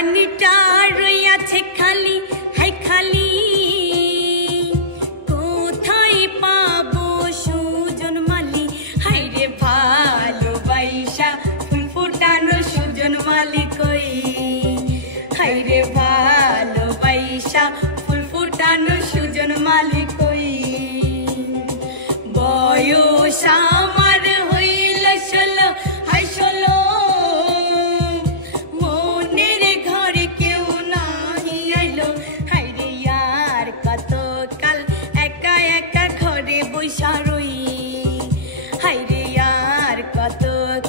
বাগানটা রইয়াছে খালি, হাই খালি, কোথায় পাবো সুজন মালি? হাই রে ভালোবাসা ফুল ফুটানো সুজন মালি কই? হাই রে ভালোবাসা ফুল ফুটানো সুজন মালি কই? বয়স আমার হইল 16, হাই 16, মনের ঘরে কেউ নাই আইলো। হাই রে আর কত কাল একা একা ঘরে বইসা রই। হাই রে আর কত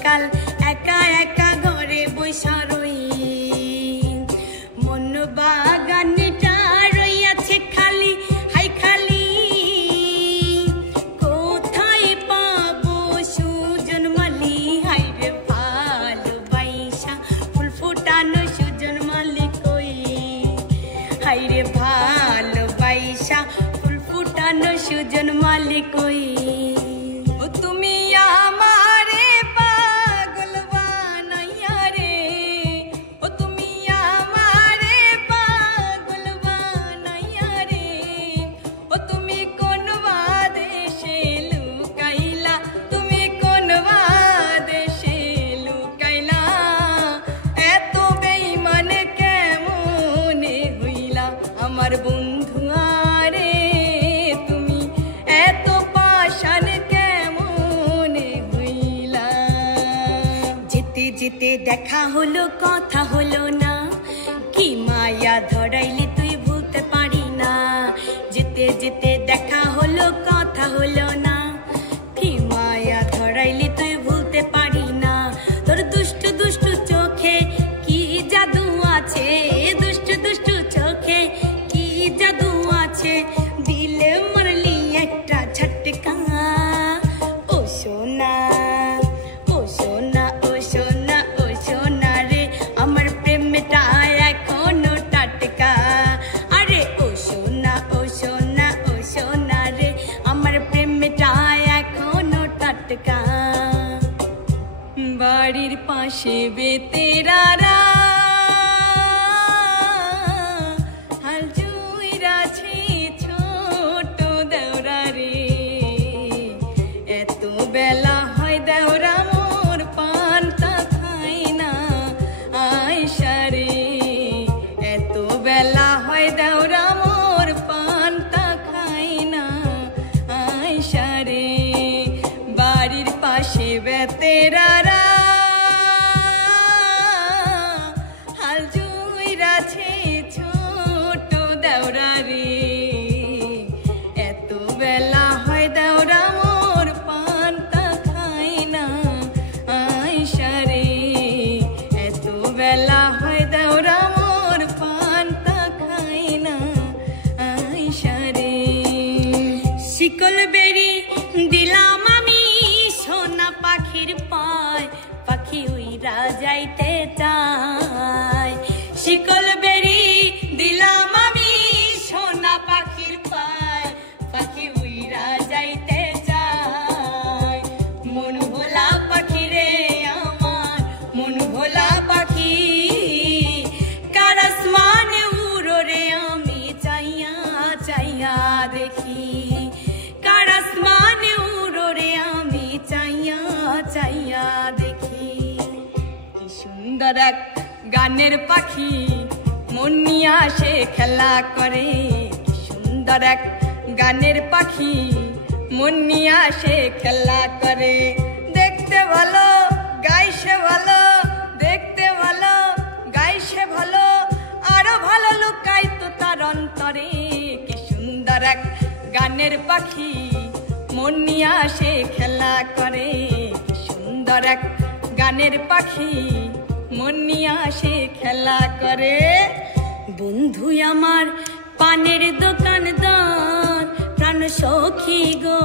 কাল একা একা ঘরে বইসা রই। মন বাগানটা রইয়াছে খালি, হাই খালি, কোথায় পাবো সুজন মালি? হাই রে ভালোবাসা ফুল ফুটানো সুজন মালি কই? হাই রে ভালোবাসা ফুল ফুটানো সুজন মালি কই? ও তুমি আমারে পাগল বানাইয়া রে, ও তুমি আমারে পাগল বানাইয়া রে, ও তুমি কোন বাদেশে লুকাইলা, তুমি কোন বাদেশে লুকাইলা? এত বেঈমান কেমনে হইলা আমার বন্ধু আরে, তুমি এত পাষাণ কেমনে হইলা? যেতে যেতে দেখা হলো কথা হলো না, কি মায়া ধরাইলি তুই ভুলতে পারি না। যেতে যেতে দেখা হলো কথা হলো না, কি মায়া ধরাইলি তুই ভুলতে পারি না। তোর দুষ্টু দুষ্টু চোখে কি জাদু আছে, দুষ্টু দুষ্টু চোখে কি জাদু আছে, দিলে মারলি একটা ঝটকা। ও সোনা, ও সোনা, ও সোনা, ও সোনা রে, আমার প্রেমটা এখনো টাটকা। আরে ও সোনা, ও সোনা, ও সোনা রে, আমার প্রেমটা এখনো টাটকা। বাড়ির পাশে বেতেরারা হাল জুইরাছে ছোট দেওরা রে, এত বেলা হয় দেওরা মোর পান্তা খাই না আয়সা রে, এত বেলা হয় দেওরা মোর পান্তা খাই না আয়সা রে। বাড়ির পাশে বেতেরারা হাল জুইরাছে ছোট দেওরা রে, এত বেলা হয় দেওরা মোর পান্তা খাই না আয়সা রে, এত বেলা হয় দেওরা মোর পান্তা খাই না আয়সা রে। শিকল বেরি দিলাম আমি সোনা পাখির পায়, পাখি উইরা যাইতে চায়। শিকল বেরি দিলাম আমি সোনা পাখির পায়, পাখি উইরা যাইতে চায়। মন ভোলা পাখি রে আমার, মন ভোলা পাখি, কার আসমানে উড়ো রে আমি চাইয়া চাইয়া দেখি, কার আসমানে উড়ো রে আমি চাইয়া চাইয়া দেখি। কি সুন্দর এক গানের পাখি মন নিয়ে আসে খেলা করে, কি সুন্দর এক গানের পাখি মন নিয়ে আসে খেলা করে। দেখতে ভালো গাইছে ভালো, দেখতে ভালো গাইছে ভালো, আরো ভালো লুকাই তো তার অন্তরে। কি সুন্দর এক গানের পাখি মন নিয়ে আসে খেলা করে, কি সুন্দর এক গানের পাখি মন নিয়ে আসে খেলা করে। বন্ধু আমার পানের দোকানদার প্রাণ সখী গো,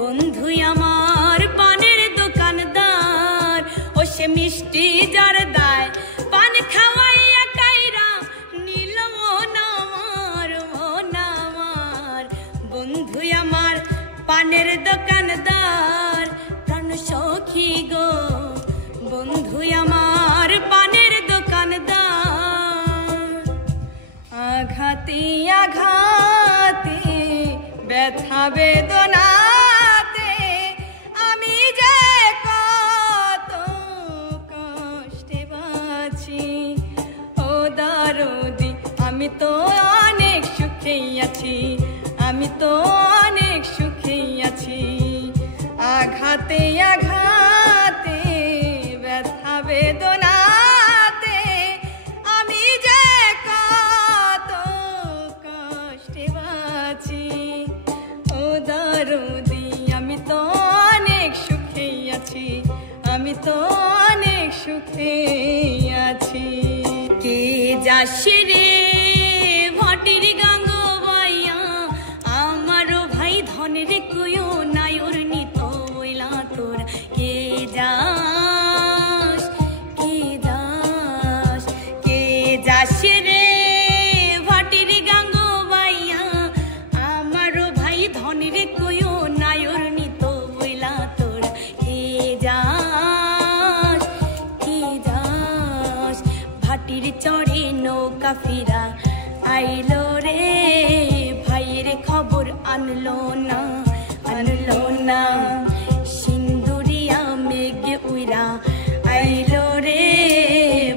বন্ধু আমার পানের দোকানদার, ও সে মিষ্টি যার দায় পান খাওয়াইয়া কাইরা নীল মন আমার। বন্ধু আমার পানের দোকানদার প্রাণ সখী গো, বন্ধু আমার পানের দোকানদার, আঘাতে আঘাতে ব্যথা বেদনাতে আমি যে কত কষ্টে বাঁচি ও দরদি আমি তো অনেক সুখে আছি আমি তো অনেক সুখে আছি কে যাসি রে ভটির গাঙ্গবাইয়া আমারও ভাই ধনের কইও নায়র নিত বইলা তোর কে যাস কে যাস কে যাসি রে ভটির গাঙ্গবাইয়া আমারও ভাই ধনের কইও নায়র নিত বইলা তোর কে যাস কে যাস ভাটির চড়ে নৌকা ফিরা আইলো রে ভাইয়ের খবর আনলো না সিন্দুরিয়া মেঘে উইরা আইলো রে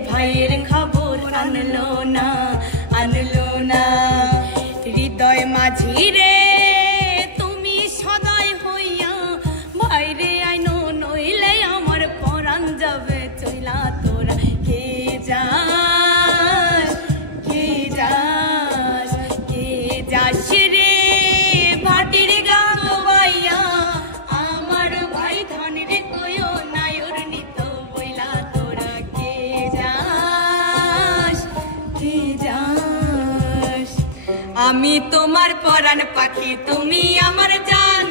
ভাইয়ের খবর আনলো না হৃদয় মাঝি রে তুমি সদয় হইয়া ভাইরে আইনো নইলে আমার পরাণ যাবে চইলা তোরা কে যাস কে যাস কে যাস রে ভাটির গাঙ্গবাইয়া আমার ভাই ধনের কইও নায়র নিত বইলা তোরা কে যাস কে যাস আমি তোমার পরাণ পাখি তুমি আমার জান